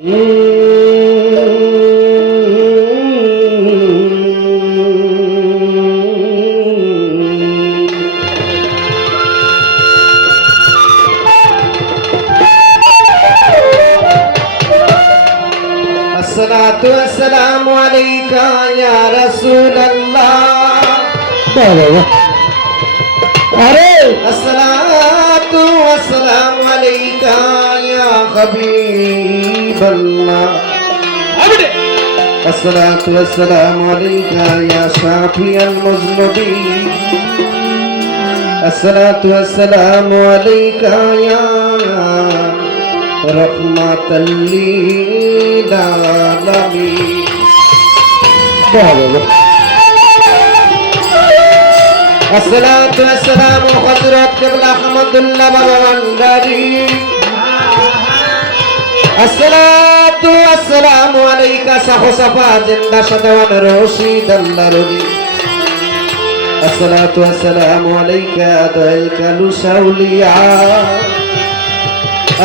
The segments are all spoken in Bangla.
अस्सलातु वस्सलामु अलैका या रसूलल्लाह। अरे अस्सलातु वस्सलामु अलैका या हबीबल्लाह। अस्सलातु वस्सलामु अलैका या शाफिअल मुज़निबीन। अस्सलातु वस्सलामु अलैका या रहमतल लिल आलमीन। अस्सलातु वस्सलामु हज़रत क़िबला अहमदुल्लाह बाबा भंडारी। अस्सलातु वस्सलामु अलैका साहु सफा जिंदा शदवान रोशीद अल्लाहरुदी। अस्सलातु वस्सलामु अलैका दुल कलु शौलिया।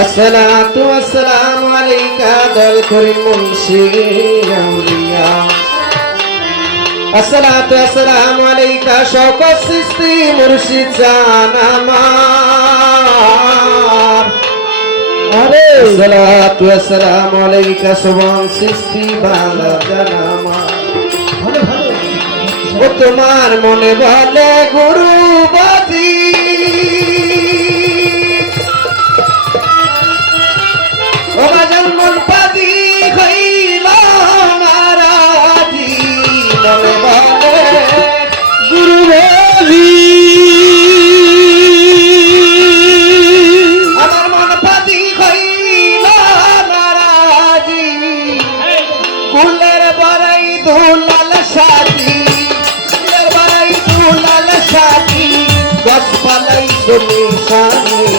अस्सलातु वस्सलामु अलैका दुल कुरिम मुंशी औलिया। अस्सलातु वस्सलामु अलैका शौकत चिश्ती मुर्शिद जानमार। अरे अस्सलातु वस्सलामु अलैका सुभान चिश्ती बाला जानमार। ও তোমার মনে বলে গুরুবাজি, ও বাজান মন পাদি হইল নারাজি। মনে বলে गुरुबाजी আমার মন পাদি হইল নারাজি। কুলের বড়াই দুলাল সাজি, কুলের বড়াই দুলাল সাজি। গছপালাই তুমি সামনে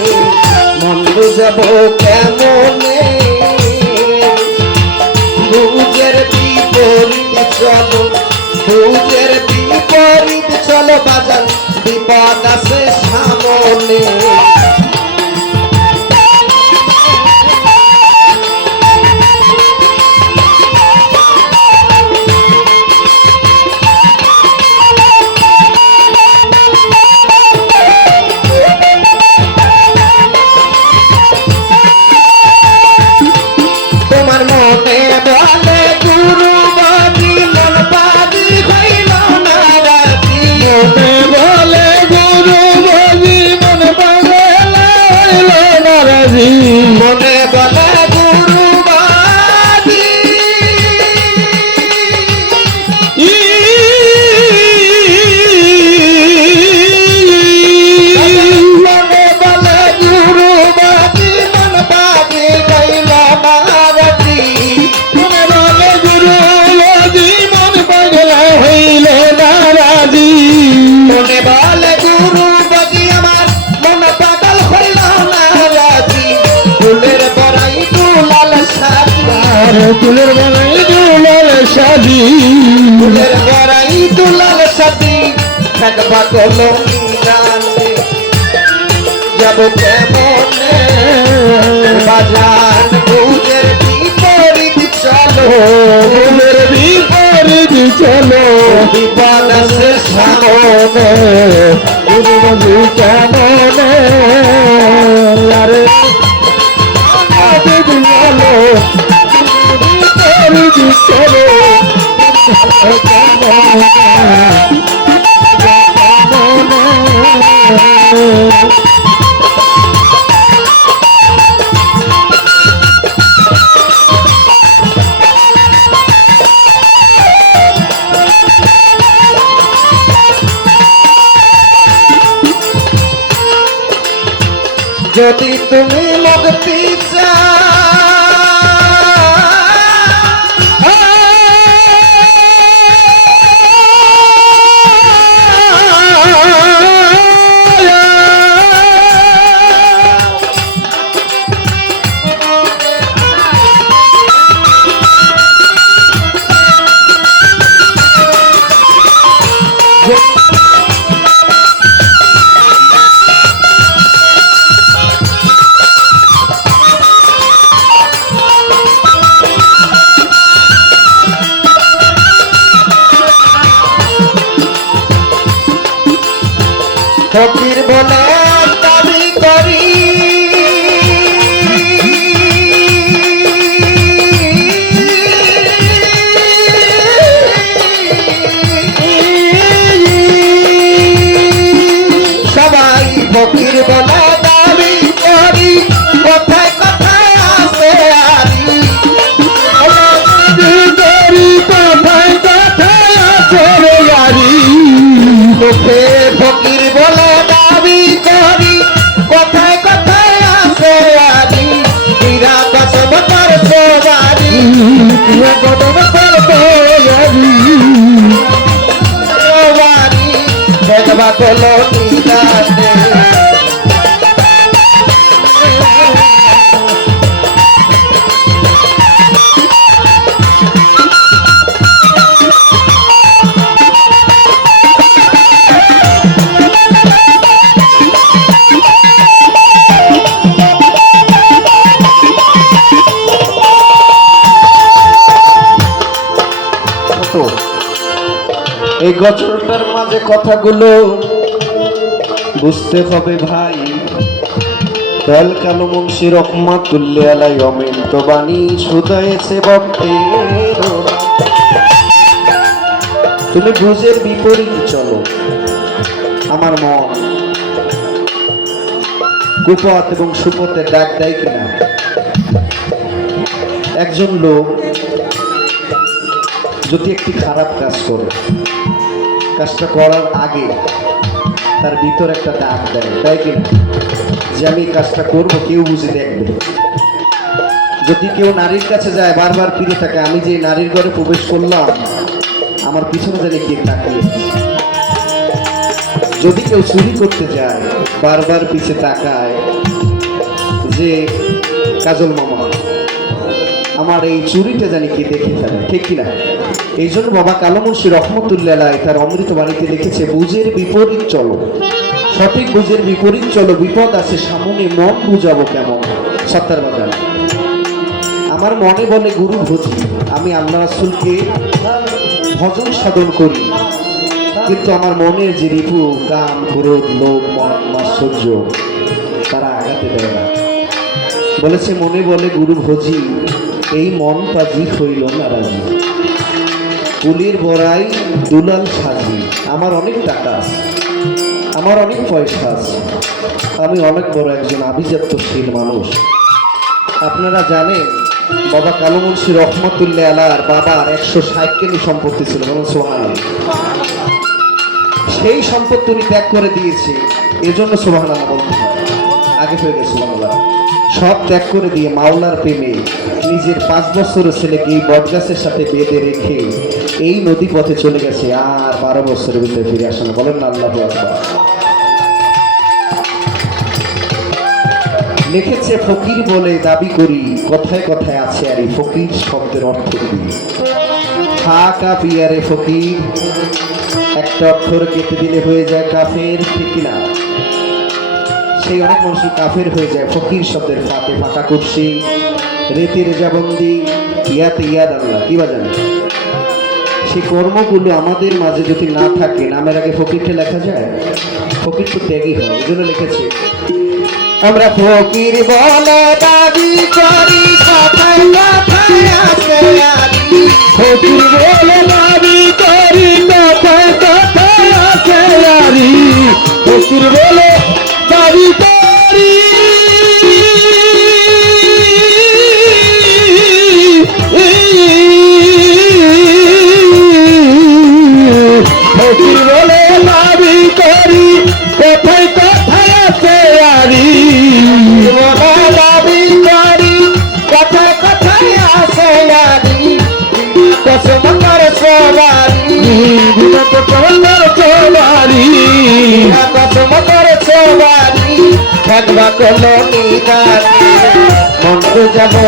মন বুঝাব কেমনে। বুঝের বিপরীত চলো, বুঝের বিপরীত চলো বাজান, বিপদ আছে সামনে। তোমার মনে বলে গুরুবাজি, মন পাদি হইল নারাজি। মনে বলে গুরুবাজি মন পাগল হইল নারাজি। মনে বলে গুরুবাজি, মনে বলে গুরুবাজি, মন পাদি হইল নারাজি। মনে বলে গুরুবাজি মন পাগল হইল নারাজি। মনে বলে গুরুবাজি আমার মন পাগল হইল নারাজি। ফুলের বড়াই দুলাল সাজি, আর তুলের বানাই দুলাল সাজি। ফুলের বড়াই দুলাল সাজি। থাকবা কলমি জানে যাব কেমনে। বাজান বুঝের বিপরীত চলো, ফুলের বিপরীত চলো বিপদ আছে সামনে। গুরুবাজি কেমনে আরে আবেদ চলো বিপরীত চলো কেমনে যদি তুমি মুক্তি ফকির বলে দাবি করি সবাই ফকির বলে দাবি করি কোথায় কোথায় আছে আরি কোথায় কোথায় আছে রে আরি মুখে ফকির বলে দাবি করি কোথায় কোথায় আছে আরি হীরা কসম করছো বাড়ি কদম করতো আরি বাড়ি দেখবা কলো নিদাতে এই গজলটার মাঝে কথাগুলো বুঝতে হবে ভাই দয়াল কালো মুন্সি রহমাতুল্লাহ আলাইহি অমিন্ত বাণী শুধায়েছে ভক্তের তুমি বুঝের বিপরীত চলো আমার মন কুপথ এবং সুপথে ডাক দেয় কিনা একজন লোক যদি একটি খারাপ কাজ করে কাজটা করার আগে তার ভিতর একটা ডাক দেয় তাই কিনা যে আমি এই কাজটা করবো কেউ বুঝে দেখবে যদি কেউ নারীর কাছে যায় বারবার ফিরে থাকে আমি যে নারীর ঘরে প্রবেশ করলাম আমার পিছনে জানি কে তাকিয়ে যদি কেউ চুরি করতে যায় বারবার পিছে তাকায় যে কাজল মামা আমার এই চুরিটা জানি কে দেখে ফেলে ঠিক কিনা এই জন্য বাবা কালো মুন্সি রহমতুল্লাহ আলাইহি তার অমৃত বাণীতে লিখেছে বুঝের বিপরীত চলো সঠিক বুঝের বিপরীত চলো বিপদ আছে সামনে মন বুঝাবো কেমন সত্তার বাজার আমার মনে বলে গুরু ভজি আমি আল্লাহ রাসূলকে ভজন সাধন করি কিন্তু আমার মনের যে রিপু কাম ক্রোধ লোভ মন মাৎসর্য তারা আঘাতে দেয় না বলেছে মনে বলে গুরু ভজি এই মন পাজি হইল না রাজি কুলির বড়াই দুলাল সাজি আমার অনেক টাকা আছে আমার অনেক পয়সা আছে আমি অনেক বড় একজন আভিজাত্যশীল মানুষ আপনারা জানেন বাবা কালো মুন্সি রহমতুল্লাহ আলাইহির বাবার 160 কেজি সম্পত্তি ছিল বলুন সুবহানাল্লাহ সেই সম্পত্তি উনি ত্যাগ করে দিয়েছে এজন্য সুবহানাল্লাহ বলতে হয় আগে হয়ে গেছে সুবহানাল্লাহ সব ত্যাগ করে দিয়ে মাওলার প্রেমে নিজের 5 বছরের ছেলেকে এই বটগাছের সাথে বেঁধে রেখে এই নদী পথে চলে গেছে আর 12 বছরের ভিতরে ফিরে আসে না বলেন না আল্লাহু আকবার লিখেছে ফকির বলে দাবি করি কথায় কথায় আছে আর এই ফকির শব্দের অর্থ কি খা কাফিয়ারে ফকির একটা অক্ষর কেটে দিলে হয়ে যায় কাফের ঠিক না সেই অনেক মানুষ কাফের হয়ে যায় ফকির শব্দের ফাতে ফাঁকা কুরসি রেতে রেজাবন্দি ইয়াতে ইয়াদ আল্লাহ কি বাজান সেই কর্মগুলো আমাদের মাঝে যদি না থাকে নামের আগে ফকিরকে লেখা যায় ফকির তো ত্যাগই হয় এই জন্য লিখেছে আমরা ফকির বলে দাবি করি কথায় কথায় আছে আরি ফকির বলে দাবি করি কথায় কথায় আছে আরি ফকির বলে দাবি করি ফকির বলে দাবি করি কথায় কথায় আছে আরি দাবি করি কথায় কথায় আছে আরি কসম করছো বাড়ি কসম করছো বাড়ি থাকবা কোনো নিদানে মন যাবো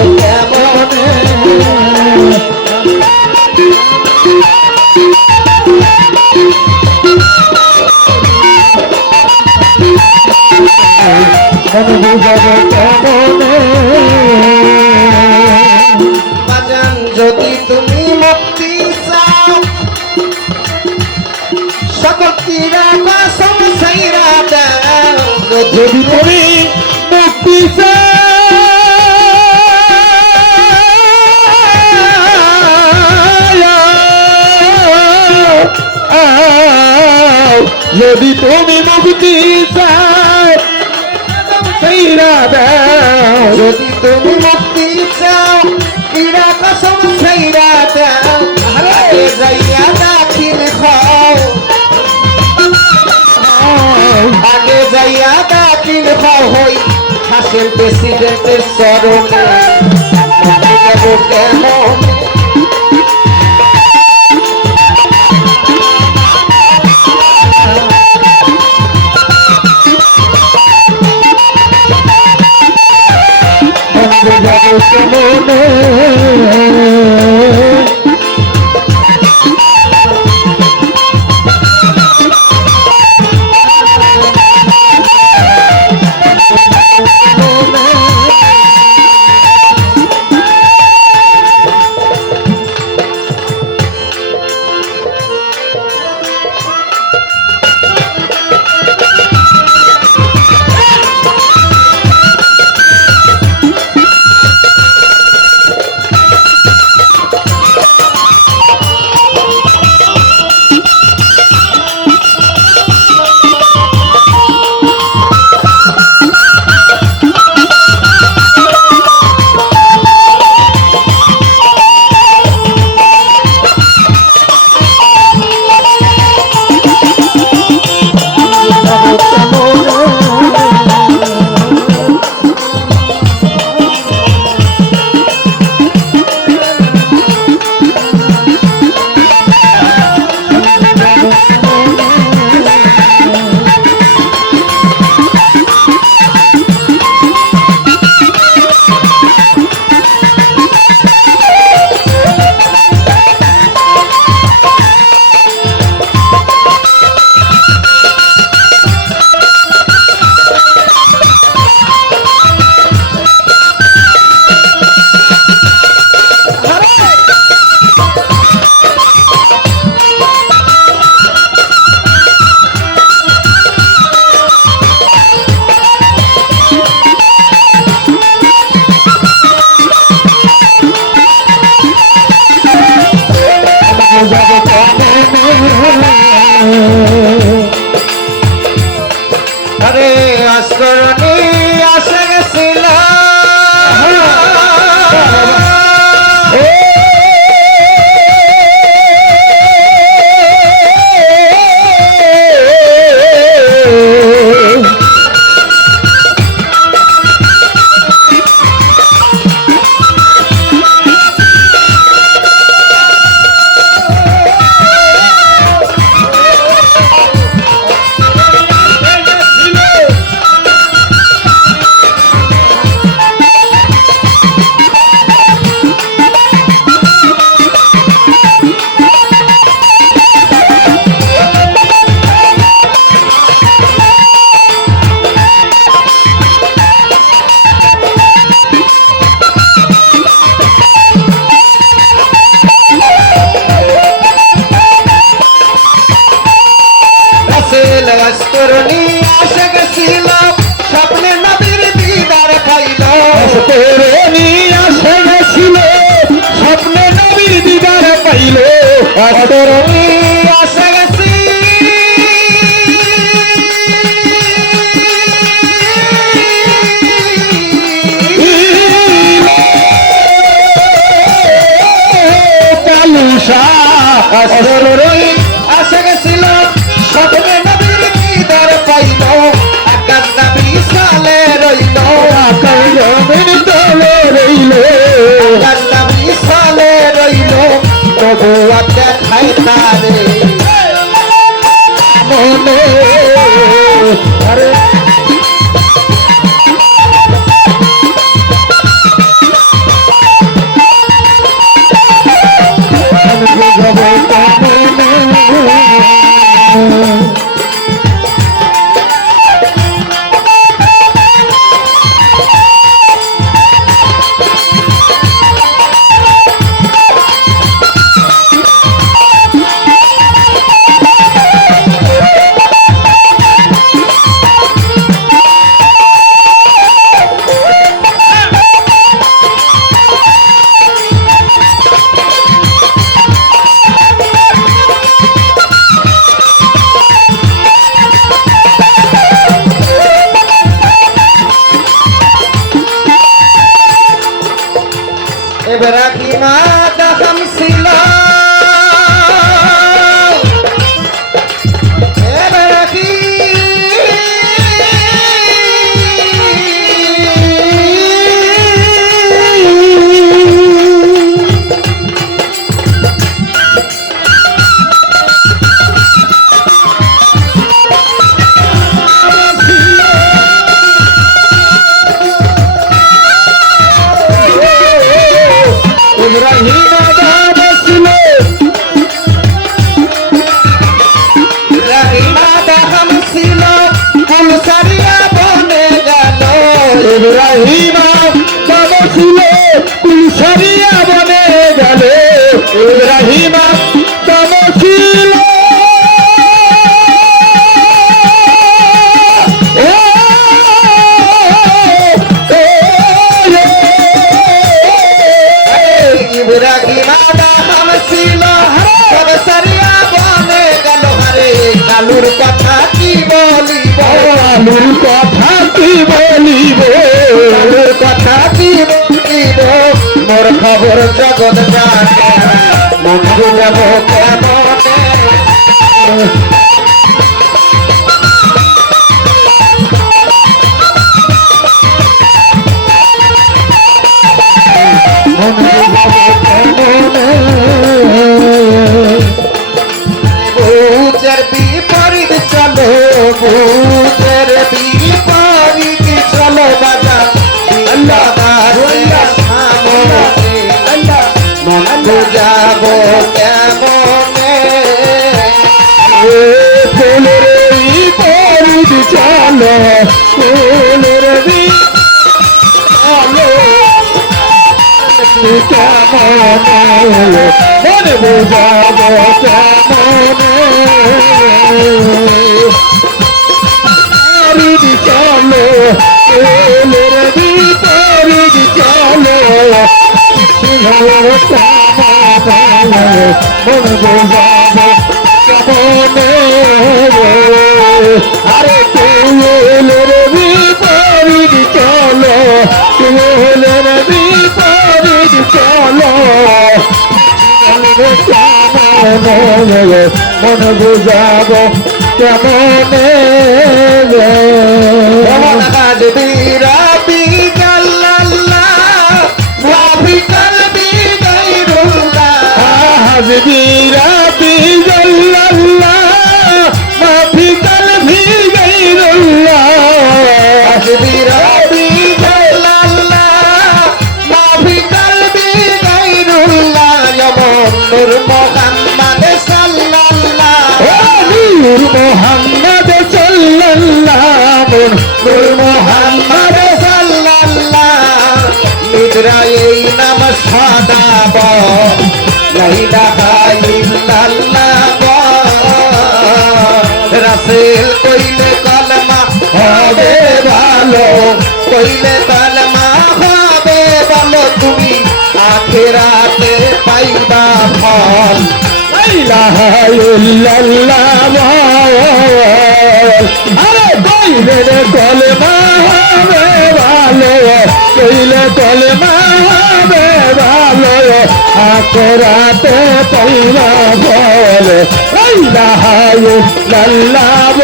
কেমন বাজান যদি তুমি মুক্তি চাও সকল তীরা কসম সাইরা যদি তুমি মুক্তি চাও সেইরা দাও, যদি তুমি মুক্তি চাও কিরা কসম ছাইরা দাও, আগে যাইয়া দাখিল খাও, আগে যাইয়া দাখিল খাও হই হাসেন প্রেসিডেন্টের চরণে, মনে যাব কেমন কেমনে আরে আসরণী আসে গেছিল আসরণী আসে গেছিল স্বপ্নে নবীর দিদার পাইল, আসরণী আসে গেছিল স্বপ্নে নবীর দিদার পাইল, আসরণী আসে গেছি কালুষা, আসরণী আসে গেছিল স্বপ্নে নবীর দিদার পাইল, আকাশ নবী সালে রইল, আকাশ জমিন তলে রইল, আকাশ নবী সালে রইল, নবুয়ত দেখায় তারে মনে আরে ইব্রাহিমা দাহাম ছিল ইব্রাহিমা বাবা ছিল কুলসারিয়া বনে গেল ইব্রাহিমা বাবা ছিল ইব্রাহিমা দাহাম ছিল কুলসারিয়া বনে গেল হরে কালুর কথা কি বলিব আলুর কথা কি বলিব কালুর কথা কি বলিব মোর খবর জগৎ জানে মন্দির যাব কেমনে ভূতের বিপরীত চলো ভূতের বিপরীত চলো বাজা মন যাব কেমনে ফুলের বিপরীত চলো ফুলের চলো কেমনে মনে বোঝাবো কেমনে চলো ফুলের বিপরীত চলো মনে বোঝাবো কেমনে আরে ফুলের বিপরীত চলো ফুলের বিপরীত চলো মনে বুঝাবো কেমনে কেমন হাজবি রাবি গাল্লাল্লাহ ওয়াফি কলবি গায়রুল্লাহ হাজবি রাবি গাল্লাল্লাহ মাফি কলবি গায়রুল্লাহ হাজবি রাবি গাল্লাল্লাহ ওয়াফি কলবি গায়রুল্লাহ যেমন নূর মুহাম্মদ সাল্লাল্লাহ নূর মুহাম্মদ সাল্লাল্লাহ নূর মুহাম্মদ সাল্লাল্লাহ নিদ্রায় এই নাম সাদাব লা ইলাহা ইল্লাল্লাহ রাসূল কইলে কলমা হবে ভালো কইলে কলমা হবে ভালো তুমি আখিরাতে পাইবা ফল লা ইলাহা ইল্লাল্লাহ আরে কইলে কলমা হবে ভালো কইলে কলমা হবে ভালো আখিরাতে পাইবা ফল লা ইলাহা ইল্লাল্লাহ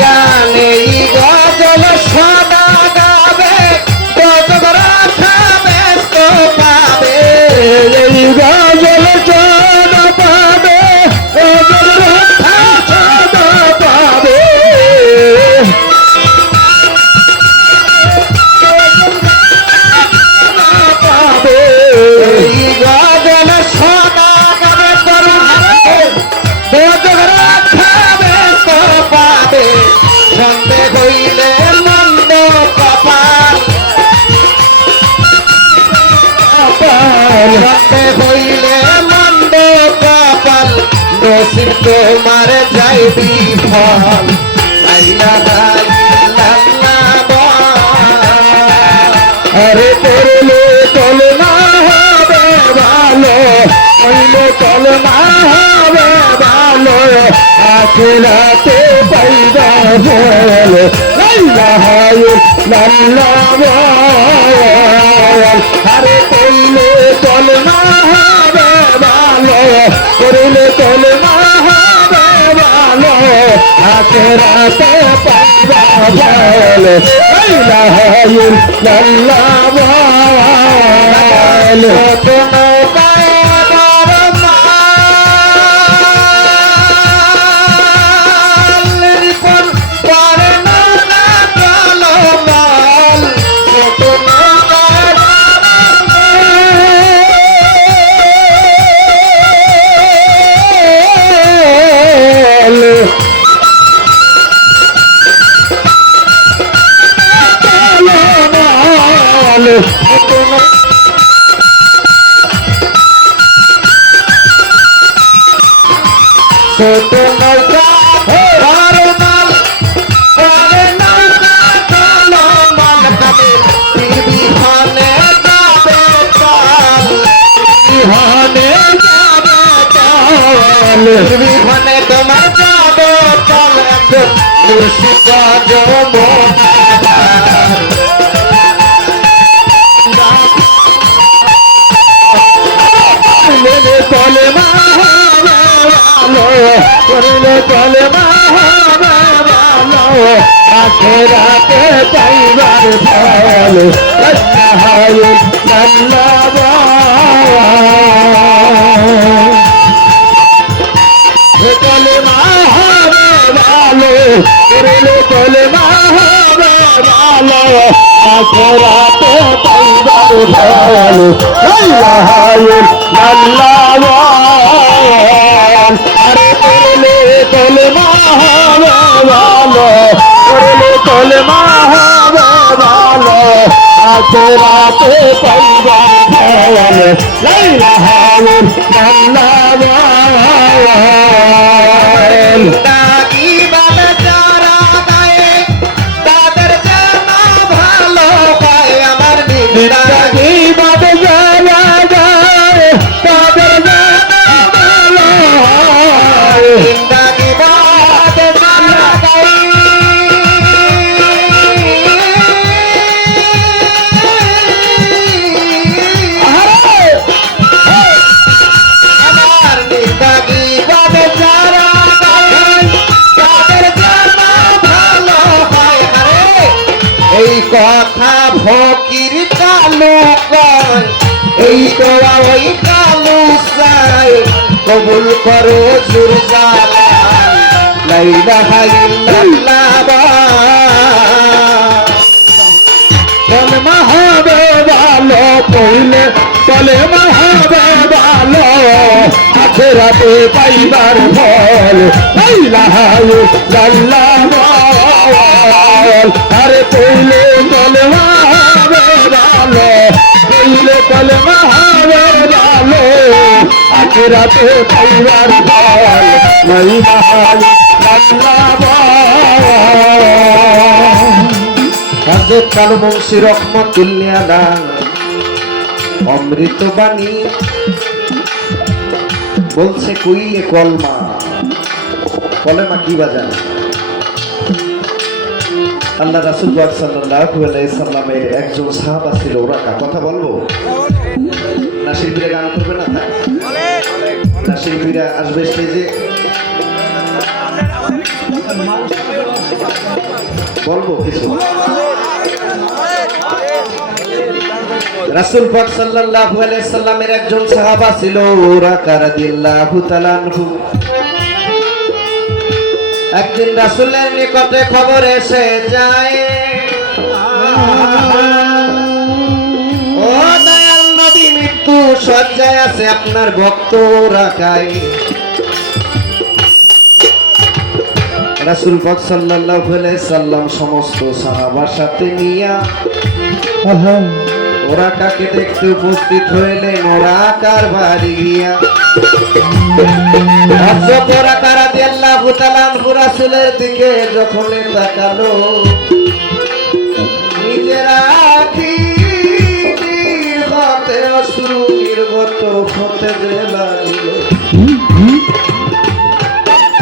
জানে গজল সদা গাবে গজল রাখা ব্যস্ত পাবে এই গজল চাঁদ পাবে গজল রাখা চাঁদ পাবে পাবে এই গজল সদা গাবে গজল রাখা ব্যস্ত পাবে সন্দেহ হইলে মন্দ কপাল সন্দেহ হইলে মন্দ কপাল নসিব তোমার যাইবি ফল লা ইলাহা ইল্লাল্লাহ আরে পড়লে কলমা হবে ভালো কইলে কলমা হবে ভালো আখিরাতে পাইবা ফল লা ইলাহা ইল্লাল্লাহ আরে কইলে কলমা হবে ভালো করিলে কলমা হবে ভালো আখেরাতে পাইবা ভালো লা ইলাহা ইল্লাল্লাহ বলো কোনো ছোট নৌকা বড় মাল বড় নৌকা চলো মাল খাবে বিহানে যাবে চাল বিহানে যাবে চাল বিহানে তোমার যাবে চাল মুর্শিদ কলে মা করলে কলমা হবে ভালো আখেরাতে পাইবার ভালো লা ইলাহা ইল্লাল্লাহ কলমা হবে ভালো করলে কলমা হবে ভালো আখেরাতে পাইবার ভালো লা ইলাহা ইল্লাল্লাহ আরে করলে কলমা হবে ভালো করলে কলমা হবে ভালো আখেরাতে পাইবা ভালো লা ইলাহা ইল্লাল্লাহ দাগি বালে যারা গায়ে তাদের যেন ভালো হয় আমার দাগি বালে যারা গায়ে তাদের যেন ভালো হয় দাগি বালে যারা গায়ে আমার দাগি বালে যারা এই কথা ফকির কালু কয় এই দোয়া ওই কালু চাই কবুল করো জুরজালা লা ইলাহা ইল্লাল্লাহ কলমা হবে ভালো পড়লে কলমা হবে ভালো আখেরাতে পাইবার ফল লা ইলাহা ইল্লাল্লাহ আরে পড়লে কলমা হবে ভালো পড়লে কলমা হবে ভালো আখেরাতে পাইবার ফল লা ইলাহা ইল্লাল্লাহ হাজরত কালু বংশী রহমতুল্লাহ আলাইহি অমৃত বাণী বলছে কইলে কলমা কলমা কি বাজান আল্লাহ রাসূল পাক সাল্লাল্লাহু আলাইহি সাল্লামের একজন সাহাবা ছিল ওরাকা কথা বলবো না শিল্পীরা গান করবে না না শিল্পীরা আসবে স্টেজে বলবো কিছু রাসূল পাক সাল্লাল্লাহু আলাইহি সাল্লামের একজন সাহাবা ছিল ওরাকা রাদিয়াল্লাহু তাআলা আনহু একদিন রাসূলের নিকটে খবর এসে যায় ও দয়াল নবী মৃত্যু শয্যায় আছে আপনার ভক্ত ওরাকায় রাসূল পাক সাল্লাল্লাহু আলাইহি সাল্লাম সমস্ত সাহাবার সাথে নিয়া ওরাকাকে দেখতে উপস্থিত হইলেন ওরাকার বাড়ি গিয়া ওরাকা রাদিয়াল্লাহু তাআলা আনহু রাসূলের দিকে যখন তাকালো নিজের আখি নির্গতে অশ্রু নির্গত হতে যে লাগিল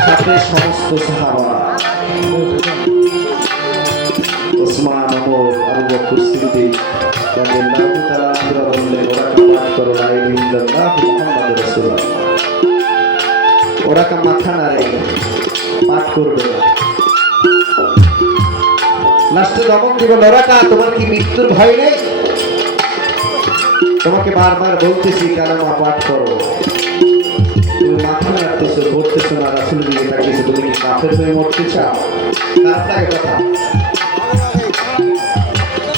সাথে সমস্ত সাহাবা ওসমান ওমর আবু বকর সিদ্দিক রাদিয়াল্লাহু তাআলা বললেন ওরাকা পাঠ করো লা ইলাহা ইল্লাল্লাহ মুহাম্মাদুর রাসূলুল্লাহ। ওরাকা মাথা নাড়ে, পাঠ করবে না। লাস্টে দমন দিব, ওরাকা তোমার কি মৃত্যুর ভয় নেই? তোমাকে বারবার বলতেছি কালেমা পাঠ করো, তুমি মাথা নাড়তেছো, করতেছো না, রাসূলের দিকে তাকিয়েছো, তুমি কি কাফের হয়ে মরতে চাও? কার লাগে কথা?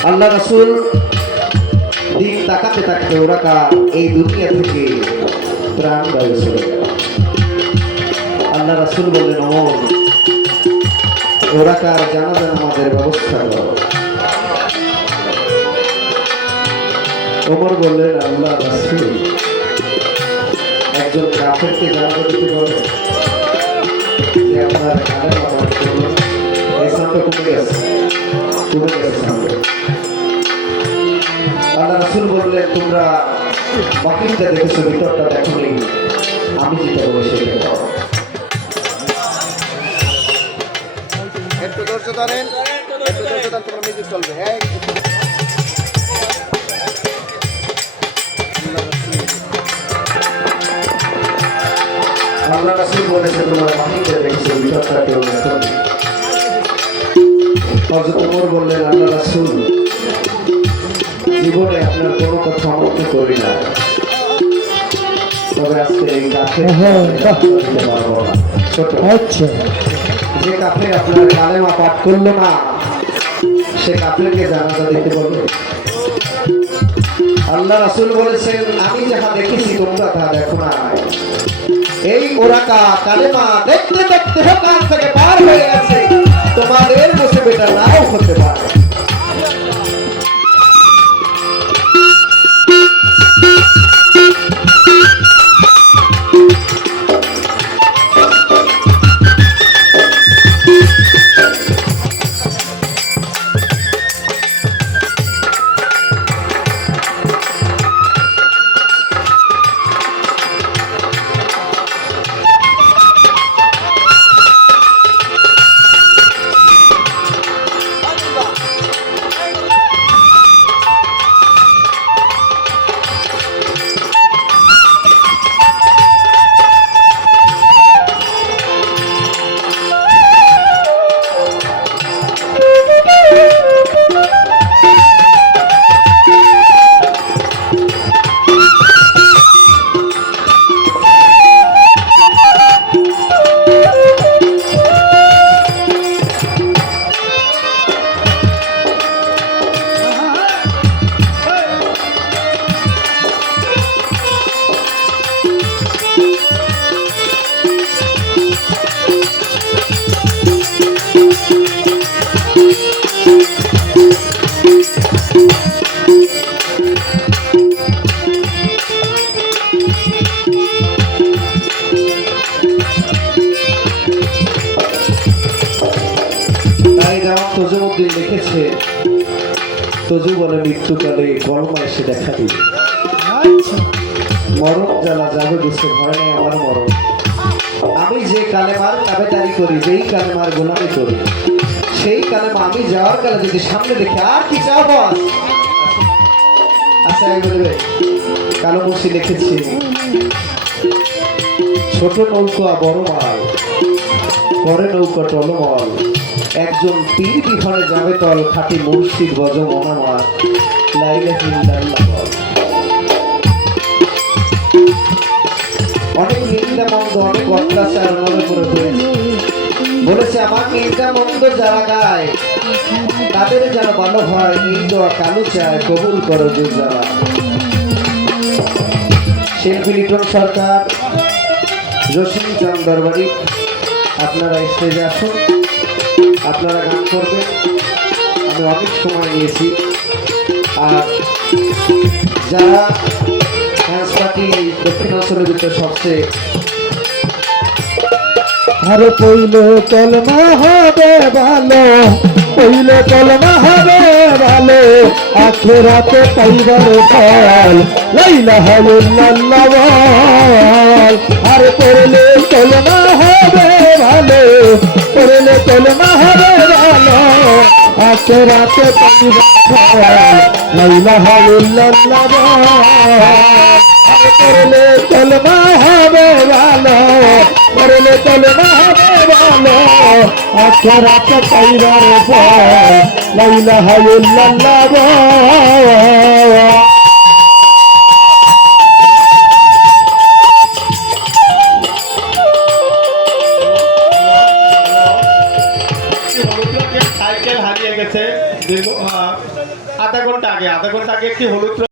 আল্লাহ রাসূল দিক তাকাতে তাকাতে ওরাকা এই দুনিয়া থেকে প্রাণ বায়ু চলে গেল। আল্লাহ রাসূল বললেন, ওমর ওরাকার জানাজা নামাজের ব্যবস্থা করো। ওমর বললেন, আল্লাহ রাসূল একজন কাফেরকে জানাজা দিতে বলে যে আপনার কালেমা পাঠ করুন। এই সামনে কমে গেছে, কমে গেছে সামনে। আল্লাহ রাসূল বললেন, তোমরা বাকিটা দেখেছো, ভিতরটা দেখোনি, আমি যেটা বলবো সেটা করো। একটু ধৈর্য ধরেন, একটু ধৈর্য ধরেন, তোমার মিউজিক চলবে। আল্লাহ রাসূল বলেছে, তোমরা বাকিটা দেখেছো, ভিতরটা কেউ দেখোনি। হযরত ওমর বললেন, আল্লাহ রাসূল জীবনে আপনার কোনো কথা মনে করি না, তবে আজকে এই কাফের দিতে পারবো না। ছোট যে কাফের আপনার কালেমা পাঠ করলো না, সে কাফেরকে জানাজা দিতে বলবে। আল্লাহ রাসূল বলেছেন, আমি যাহা দেখেছি তোমরা তাহা দেখো না। এই ওরাকা কালেমা দেখতে দেখতে কান থেকে পার হয়ে গেছে, তোমাদের মুসিবতটা নাও হতে পারে। তজুমুদ্দিন লিখেছে, তজু বলে মৃত্যুকালে কলমা এসে দেখা দিবে, মরণ জ্বালা যাবে বুঝতে ভয় নেই আমার মরণ। আমি যে কালেমার তাবেদারি করি, যেই কালেমার গোলামি করি, সেই কালেমা আমি যাওয়ার কালে যদি সামনে দেখে আর কি চাও বস। আচ্ছা বলবে, কালো মুন্সি লিখেছি, ছোট নৌকা বড় মাল, পরে নৌকা টলমল, একজন পীর বিহনে যাবে তল, খাঁটি মুর্শিদ গজ মনামার, লা ইলাহা ইল্লাল্লাহ। অনেক নিন্দা মন্দ, অনেক অত্যাচার আমার উপরে হয়েছে, বলেছে আমার নিন্দা মন্দ যারা গায় তাদের যেন ভালো হয়, এই দোয়া কালু চায় কবুল করো যে যারা। শিল্পী লিটন সরকার, জসিম চাঁদ দরবারি, আপনারা স্টেজে আসুন, আপনারা গান করবেন। আমি অনেক সময় নিয়েছি। আর যারা ড্যান্স পার্টি দক্ষিণাঞ্চলের ভিতরে সবচেয়ে আরে পইলে কলমা হবে ভালো, পইলে কলমা হবে ভালো, আখিরাতে পাইবার ফল, লা ইলাহা ইল্লাল্লাহ। আরে পড়লে কলমা হবে ভালো, পড়লে কলমা হবে ভালো, আখেরাতে পাইবার ফল লা ইলাহা ইল্লাল্লাহ করলে কলমা হবে ভালো করলে কলমা হবে ভালো আখেরাতে পাইবার ফল লা ইলাহা ইল্লাল্লাহ সাইকেল হারিয়ে গেছে দীর্ঘ আধা ঘন্টা আগে একটি হলুদ